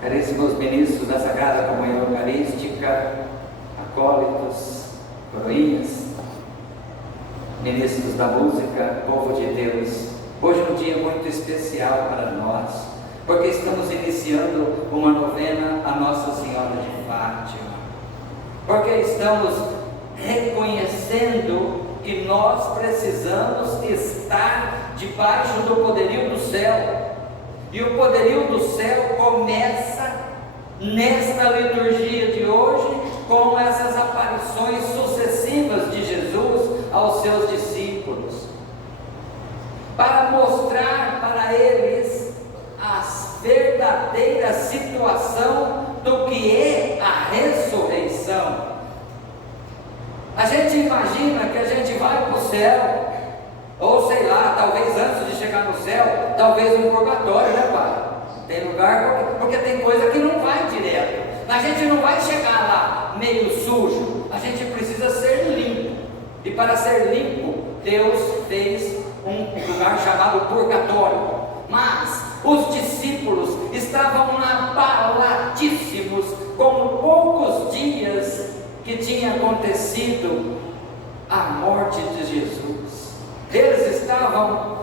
caríssimos ministros da Sagrada Comunhão Eucarística, acólitos, coroinhas, ministros da música, povo de Deus, hoje é um dia muito especial para nós, porque estamos iniciando uma novena a Nossa Senhora de Fátima, porque estamos reconhecendo que nós precisamos estar debaixo do poderio do céu, e o poderio do céu começa nesta liturgia de hoje, com essas aparições sucessivas de Jesus aos seus discípulos, para mostrar para eles a verdadeira situação do que é a ressurreição. A gente imagina que a gente vai para o céu, ou sei lá, talvez antes de chegar no céu, talvez um purgatório, né, pai? Tem lugar, porque tem coisa que não vai direto. A gente não vai chegar lá meio sujo, a gente precisa ser limpo. E para ser limpo, Deus fez um lugar chamado purgatório. Mas os discípulos estavam abaladíssimos com poucos dias que tinha acontecido a morte de Jesus. Eles estavam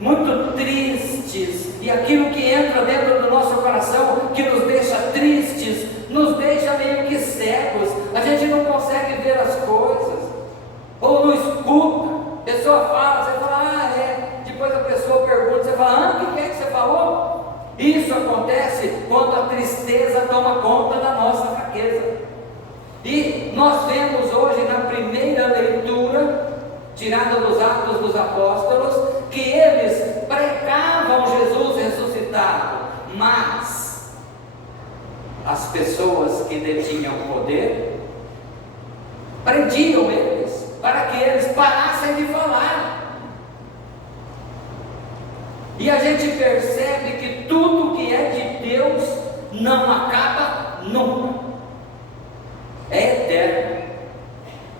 muito tristes, e aquilo que entra dentro do nosso coração, que nos deixa tristes, nos deixa meio que cegos. A gente não consegue ver as coisas, ou não escuta. A pessoa fala, você fala, depois a pessoa pergunta, você fala, o que é que você falou? Isso acontece quando a tristeza toma conta da nossa fraqueza. E nós vemos hoje na primeira leitura, tirada dos Atos dos Apóstolos, que eles pregavam Jesus ressuscitado, mas as pessoas que detinham poder prendiam eles, para que eles parassem de falar. E a gente percebe que tudo que é de Deus não acaba nunca, é eterno.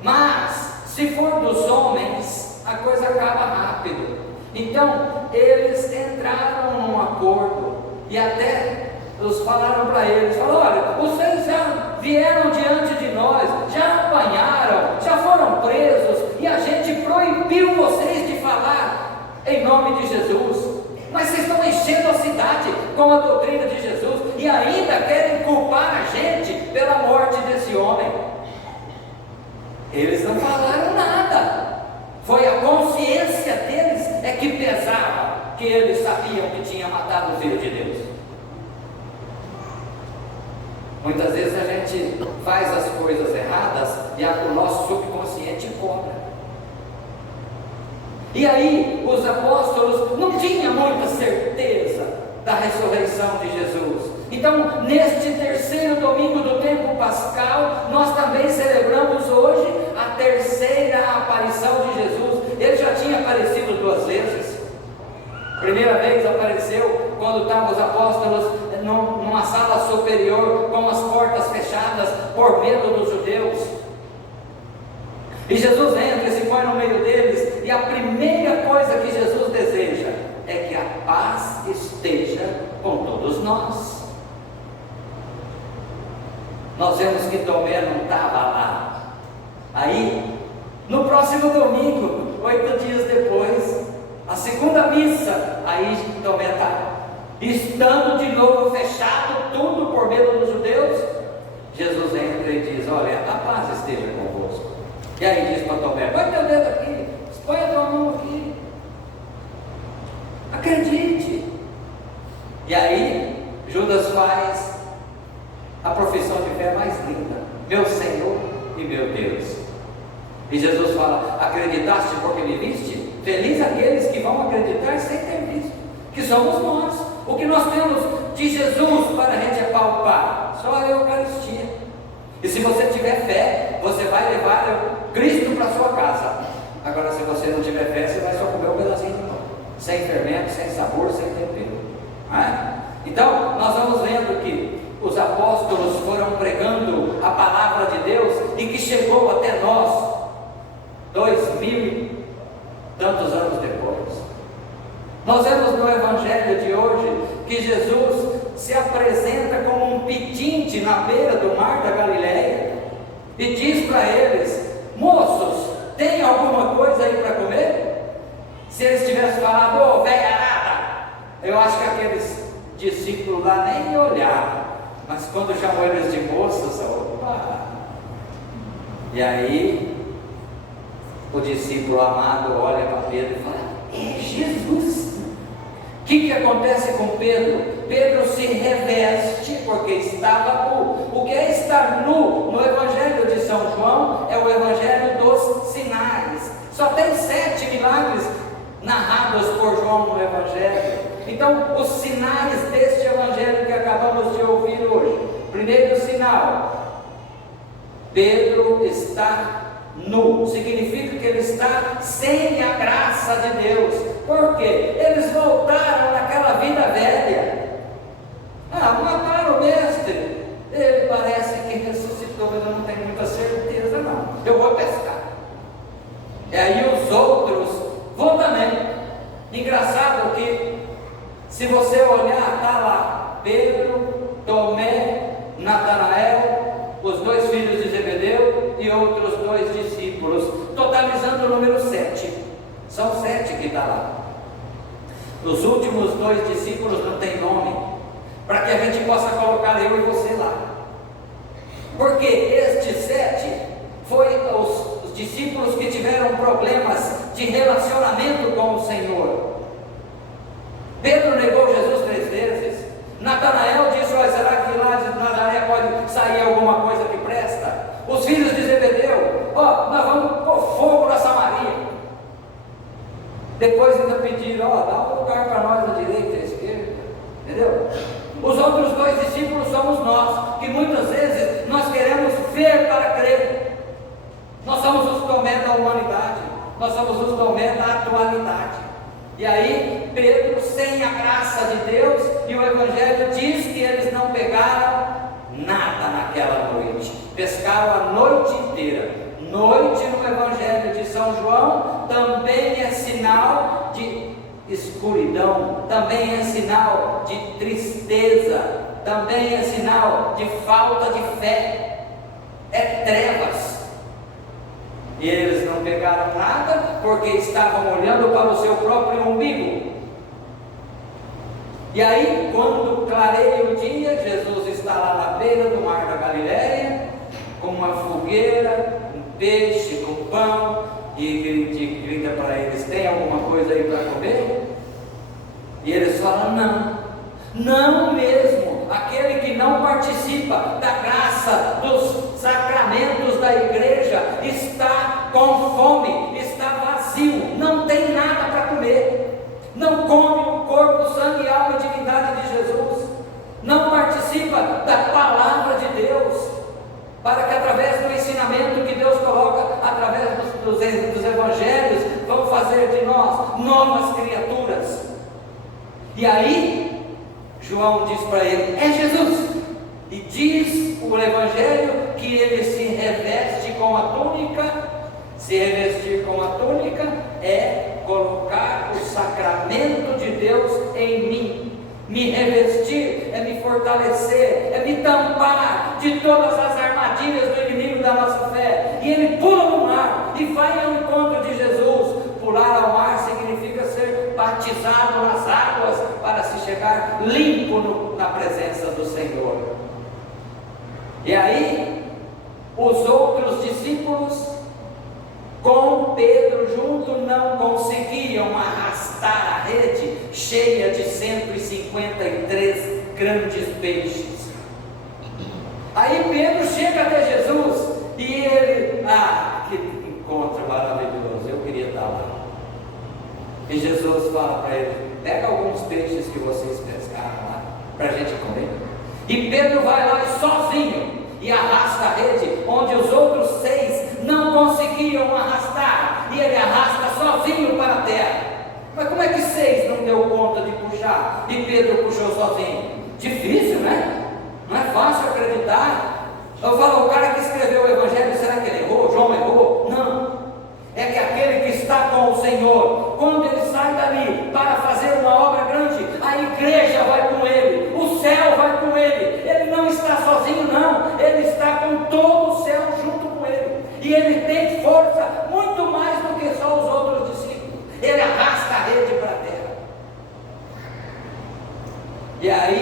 Mas se for dos homens, a coisa acaba rápido. Então eles entraram num acordo, e até eles falaram para eles, olha, vocês já vieram diante de nós, já apanharam, já foram presos, e a gente proibiu vocês de falar em nome de Jesus, mas vocês estão enchendo a cidade com a doutrina de Jesus, e ainda querem culpar a gente pela morte desse homem. Eles não falaram nada, foi a consciência deles é que pesava, que eles sabiam que tinha matado o Filho de Deus. Muitas vezes a gente faz as coisas erradas e o nosso subconsciente cobra. E aí os apóstolos não tinham muita certeza da ressurreição de Jesus. Então, neste terceiro domingo do tempo pascal, nós também celebramos hoje a terceira aparição de Jesus. Ele já tinha aparecido 2 vezes. Primeira vez apareceu quando estavam os apóstolos numa sala superior, com as portas fechadas por medo dos judeus. E Jesus entra e se põe no meio deles, e a primeira coisa que Jesus deseja é que a paz esteja com todos nós. Nós vemos que Tomé não estava lá. Aí, no próximo domingo, 8 dias depois, a segunda missa, aí Tomé está, estando de novo fechado, tudo por medo dos judeus, Jesus entra e diz, olha, a paz esteja convosco. E aí diz para Tomé, põe teu dedo aqui, põe a tua mão aqui, acredite. E aí Judas faz a profissão de fé mais linda, meu Senhor e meu Deus. E Jesus fala, acreditaste porque me viste? Feliz aqueles que vão acreditar sem ter visto, que somos nós. O que nós temos de Jesus para a gente apalpar? Só a Eucaristia. E se você tiver fé, você vai levar Cristo para a sua casa. Agora, se você não tiver fé, você vai só comer um pedacinho de pão, sem fermento, sem sabor, sem tempero. Então, nós vamos vendo que os apóstolos foram pregando a palavra de Deus, e que chegou até nós 2000 e tantos anos depois. Nós vemos no Evangelho de hoje que Jesus apresenta como um pedinte na beira do mar da Galileia e diz para eles: moços, tem alguma coisa aí para comer? Se eles tivessem falado: ô velha nada, eu acho que aqueles discípulos lá nem olharam, mas quando chamou eles de moços, opa! E aí o discípulo amado olha para Pedro e fala: é Jesus. O que acontece com Pedro? Pedro se reveste porque estava nu. O que é estar nu? No Evangelho de São João é o Evangelho dos sinais. Só tem 7 milagres narrados por João no Evangelho. Então, os sinais deste Evangelho que acabamos de ouvir hoje. Primeiro sinal: Pedro está nu, significa que ele está sem a graça de Deus. Por quê? Eles voltaram naquela vida velha. Mataram o mestre. Ele parece que ressuscitou, mas eu não tenho muita certeza não. Eu vou pescar. E aí os outros vão também. Engraçado que, se você olhar, está lá Pedro, Tomé, Natanael, os 2 filhos de Zebedeu e outros 2 discípulos, totalizando o número 7. São 7 que está lá. Os últimos 2 discípulos não tem nome, para que a gente possa colocar eu e você lá. Porque estes 7 foram os discípulos que tiveram problemas de relacionamento com o Senhor. Pedro negou Jesus 3 vezes. Natanael disse: será que lá de Nazaré pode sair alguma coisa que presta? Os filhos de Zebedeu: nós vamos pôr fogo na Samaria. Depois ainda pediram: dá um lugar para nós à direita e à esquerda. Entendeu? Os outros 2 discípulos somos nós, que muitas vezes nós queremos ver para crer. Nós somos os Tomé da humanidade, nós somos os Tomé da atualidade. E aí Pedro, sem a graça de Deus, e o Evangelho diz que eles não pegaram nada naquela noite, pescaram a noite inteira. Noite no Evangelho de São João também é sinal de escuridão, também é sinal de tristeza, também é sinal de falta de fé, é trevas. E eles não pegaram nada porque estavam olhando para o seu próprio umbigo. E aí, quando clareia o dia, Jesus está lá na beira do mar da Galileia, com uma fogueira, um peixe, com pão, e grita para eles: tem alguma coisa aí para comer? E eles falam: não mesmo. Aquele que não participa da graça dos sacramentos da igreja está com fome, está vazio, não tem nada para comer, não come o corpo, sangue, alma e divindade de Jesus, não participa da palavra de Deus, para que através do ensinamento que Deus coloca, através dos evangelhos, vão fazer de nós novas criaturas. E aí João diz para ele: é Jesus. E diz o Evangelho que ele se reveste com a túnica. Se revestir com a túnica é colocar o sacramento de Deus em mim. Me revestir é me fortalecer, é me tampar de todas as armadilhas do inimigo da nossa fé. E ele pula no mar e vai ao encontro de Jesus. Pular ao mar significa ser batizado nas águas para se chegar limpo na presença do Senhor. E aí, os outros discípulos, com Pedro junto, não conseguiam arrastar a rede cheia de 153 grandes peixes. Aí Pedro chega até Jesus e ele: que encontro maravilhoso, eu queria estar lá. E Jesus fala para ele: pega alguns peixes que vocês pescaram lá para a gente comer. E Pedro vai lá sozinho e arrasta a rede onde os outros 6 não conseguiam arrastar, e ele arrasta sozinho para a terra. Mas como é que 6 não deu conta de puxar e Pedro puxou sozinho? Difícil, né? Não é fácil acreditar. Eu falo: o cara que escreveu o Evangelho, será que ele errou? João errou? Não. É que aquele que está com o Senhor, quando ele sai dali para fazer uma obra grande, a igreja vai com ele, o céu vai com ele.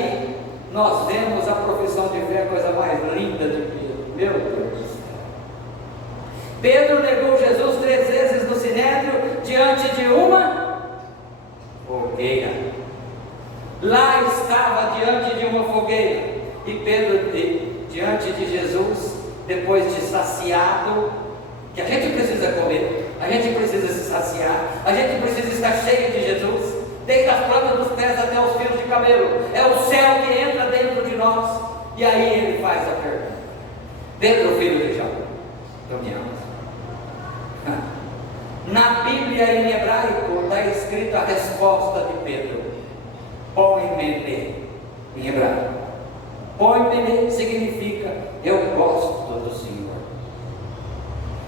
aí nós vemos a profissão de fé, a coisa mais linda de Pedro. Meu Deus do céu. Pedro negou Jesus 3 vezes no sinédrio, diante de uma fogueira. Lá estava diante de uma fogueira, e Pedro, diante de Jesus, depois de saciado, que a gente precisa comer, a gente precisa se saciar, a gente precisa estar cheio de Jesus, desde as plantas dos pés até os fios de cabelo. É o céu que entra dentro de nós. E aí ele faz a pergunta: Pedro, filho de João, tu me amas? Na Bíblia em hebraico está escrita a resposta de Pedro: põe-me, em hebraico. Põe-me significa eu gosto do Senhor.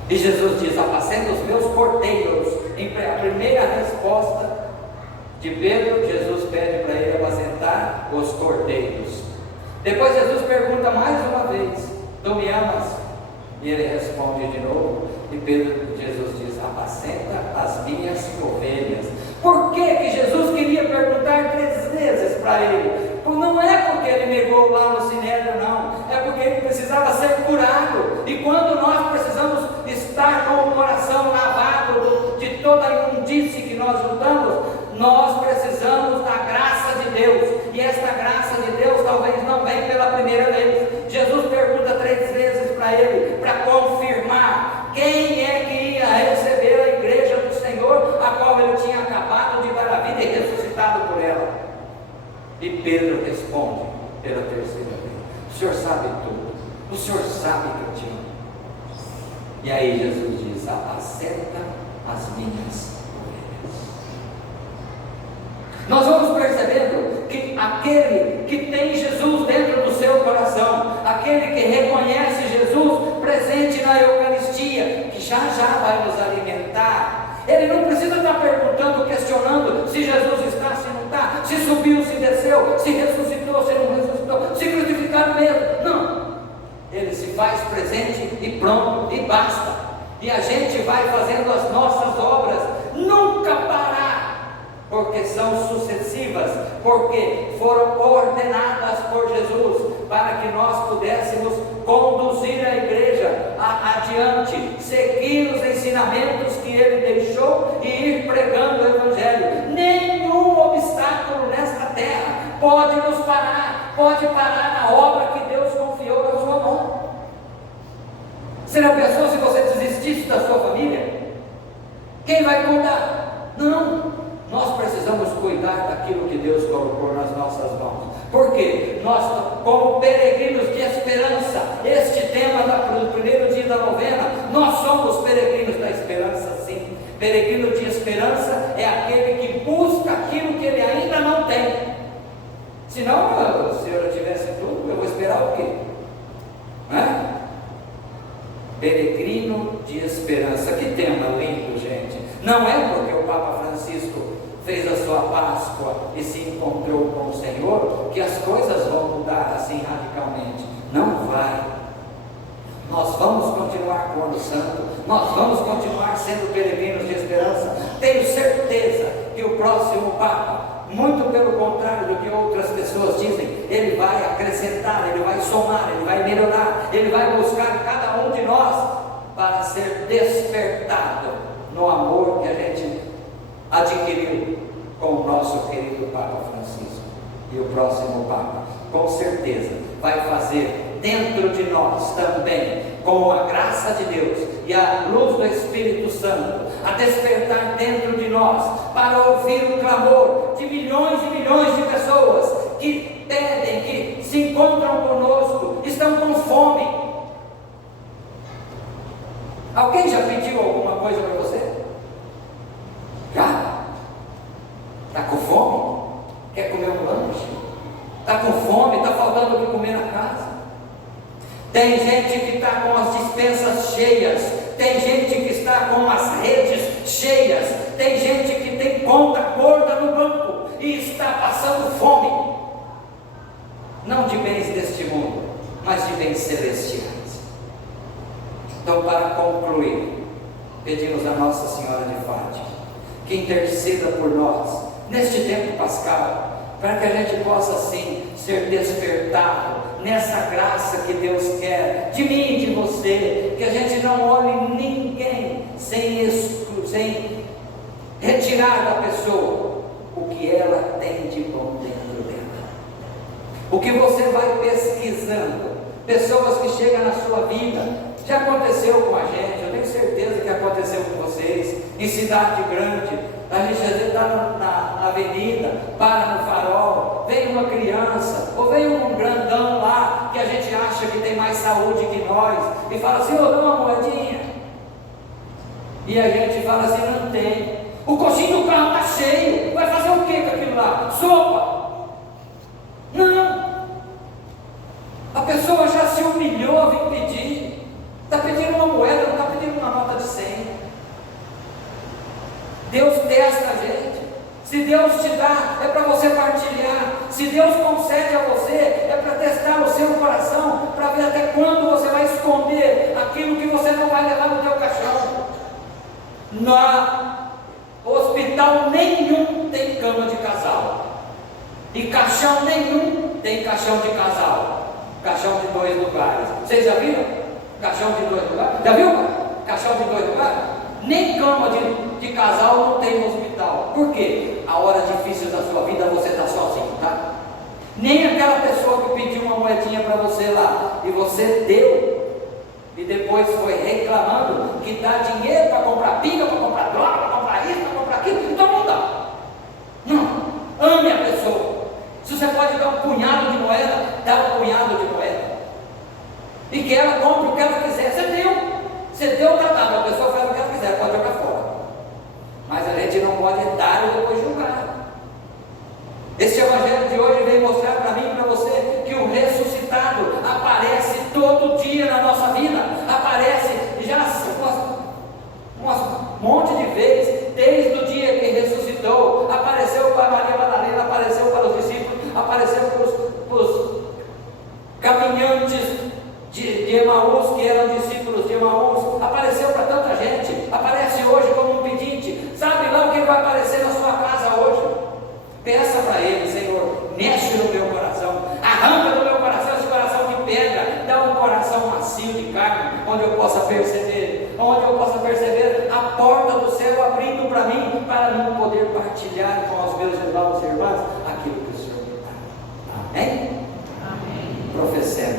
E Jesus diz: apacenta os meus cordeiros. A primeira resposta de Pedro, Jesus pede para ele apacentar os cordeiros. Depois Jesus pergunta mais uma vez: tu me amas? E ele responde de novo, e Jesus diz: apacenta as minhas ovelhas. Por que Jesus queria perguntar 3 vezes para ele? Não é porque ele negou lá no sinédrio, não, é porque ele precisava ser curado. E quando nós precisamos estar com o coração lavado de toda a imundície que nós juntamos, nós precisamos da graça de Deus. E esta graça de Deus talvez não venha pela primeira vez. Jesus pergunta 3 vezes para ele, para confirmar quem é que ia receber a igreja do Senhor, a qual ele tinha acabado de dar a vida e ressuscitado por ela. E Pedro responde pela 3ª vez: o Senhor sabe tudo, o Senhor sabe que eu te amo. E aí Jesus diz: apacenta as minhas ovelhas. Nós vamos percebendo que aquele que tem Jesus dentro do seu coração, aquele que reconhece Jesus presente na Eucaristia, que já vai nos alimentar, ele não precisa estar perguntando, questionando se Jesus está, se não está, se subiu, se desceu, se ressuscitou, se não ressuscitou, se crucificado mesmo. Não, ele se faz presente e pronto, e basta. E a gente vai fazendo as nossas obras, nunca parar, porque são sucessivas, porque foram ordenadas por Jesus, para que nós pudéssemos conduzir a igreja adiante, seguir os ensinamentos que ele deixou e ir pregando o Evangelho. Nenhum obstáculo nesta terra pode nos parar, pode parar a obra que Deus confiou na sua mão. Você já pensou se você desistisse da sua família? Quem vai cuidar? Não, nós precisamos cuidar daquilo que Deus colocou nas nossas mãos. Porque nós, como peregrinos de esperança, este tema do primeiro dia da novena, nós somos peregrinos da esperança, sim. Peregrino de esperança é aquele que busca aquilo que ele ainda não tem. Senão, se eu já tivesse tudo, eu vou esperar o quê? Peregrino de esperança. Que tema lindo, gente. Não é porque o Papa Francisco fez a sua Páscoa e se encontrou com o Senhor que as coisas vão mudar assim radicalmente. Não vai. Nós vamos continuar com o Ano Santo, nós vamos continuar sendo peregrinos de esperança. Tenho certeza que o próximo Papa, muito pelo contrário do que outras pessoas dizem, ele vai acrescentar, ele vai somar, ele vai melhorar, ele vai buscar cada um de nós para ser despertado no amor que a gente adquiriu com o nosso querido Papa Francisco. E o próximo Papa, com certeza, vai fazer dentro de nós também, com a graça de Deus e a luz do Espírito Santo, a despertar dentro de nós para ouvir o clamor de milhões e milhões de pessoas que pedem, que se encontram conosco, estão com fome. Alguém já pediu alguma coisa para você? Já? Está com fome? Quer comer um lanche? Está com fome? Está faltando o que comer na casa? Tem gente que está com as dispensas cheias, tem gente que está com as redes cheias, tem gente que tem conta gorda no banco e está passando fome, não de bens deste mundo, mas de bens celestiais. Então, para concluir, pedimos a Nossa Senhora de Fátima que interceda por nós neste tempo pascal, para que a gente possa assim ser despertado nessa graça que Deus quer de mim e de você, que a gente não olhe ninguém sem retirar da pessoa o que ela tem de bom dentro dela. O que você vai pesquisando, pessoas que chegam na sua vida, já aconteceu com a gente, eu tenho certeza que aconteceu com vocês, em cidade grande, a gente às vezes está na avenida, para no farol, vem uma criança, ou vem um grandão lá, que a gente acha que tem mais saúde que nós, e fala assim, ô, dá uma moedinha, e a gente fala assim, não tem, o coxinho do carro está cheio, vai fazer o que com aquilo lá? Sopa? Não, a pessoa já se humilhou a vir pedir, está pedindo uma moeda, não está pedindo uma nota de 100. Deus testa a gente. Se Deus te dá, é para você partilhar. Se Deus concede a você, é para testar o seu coração, para ver até quando você vai esconder aquilo que você não vai levar no teu caixão. No hospital nenhum tem cama de casal, e caixão nenhum tem caixão de casal. Caixão de 2 lugares. Vocês já viram? Caixão de 2 lugares? Já viu? Caixão de 2 lugares? Nem cama de casal não tem no hospital. Por quê? A hora difícil da sua vida você está sozinho, tá? Nem aquela pessoa que pediu uma moedinha para você lá e você deu, e depois foi reclamando que dá dinheiro para comprar pinga, para comprar droga, para comprar isso, para comprar aquilo, então não dá. Não, ame a pessoa. Se você pode dar um punhado de moeda, dá um punhado de moeda, e que ela compre o que ela quiser. Você deu o tratado, a pessoa faz o que ela quiser, pode jogar fora, mas a gente não pode dar e depois julgar. Esse evangelho de hoje vem mostrar para mim e para você que o ressuscitado aparece todo dia na nossa vida, aparece já um monte de vezes, desde o dia que ressuscitou, apareceu para Maria Madalena, apareceu para os discípulos, apareceu para os caminhantes de Emaús, que eram discípulos de Emaús, apareceu para tanta gente, aparece hoje como um pedinte. Sabe lá o que vai aparecer na sua casa hoje? Peça para Ele, Senhor, mexe no meu coração, arranca do meu coração esse coração de pedra, dá um coração macio de carne, onde eu possa perceber a porta do céu abrindo para mim, para eu poder partilhar com os meus irmãos e irmãs aquilo que o Senhor me dá. Amém? Amém. Professando.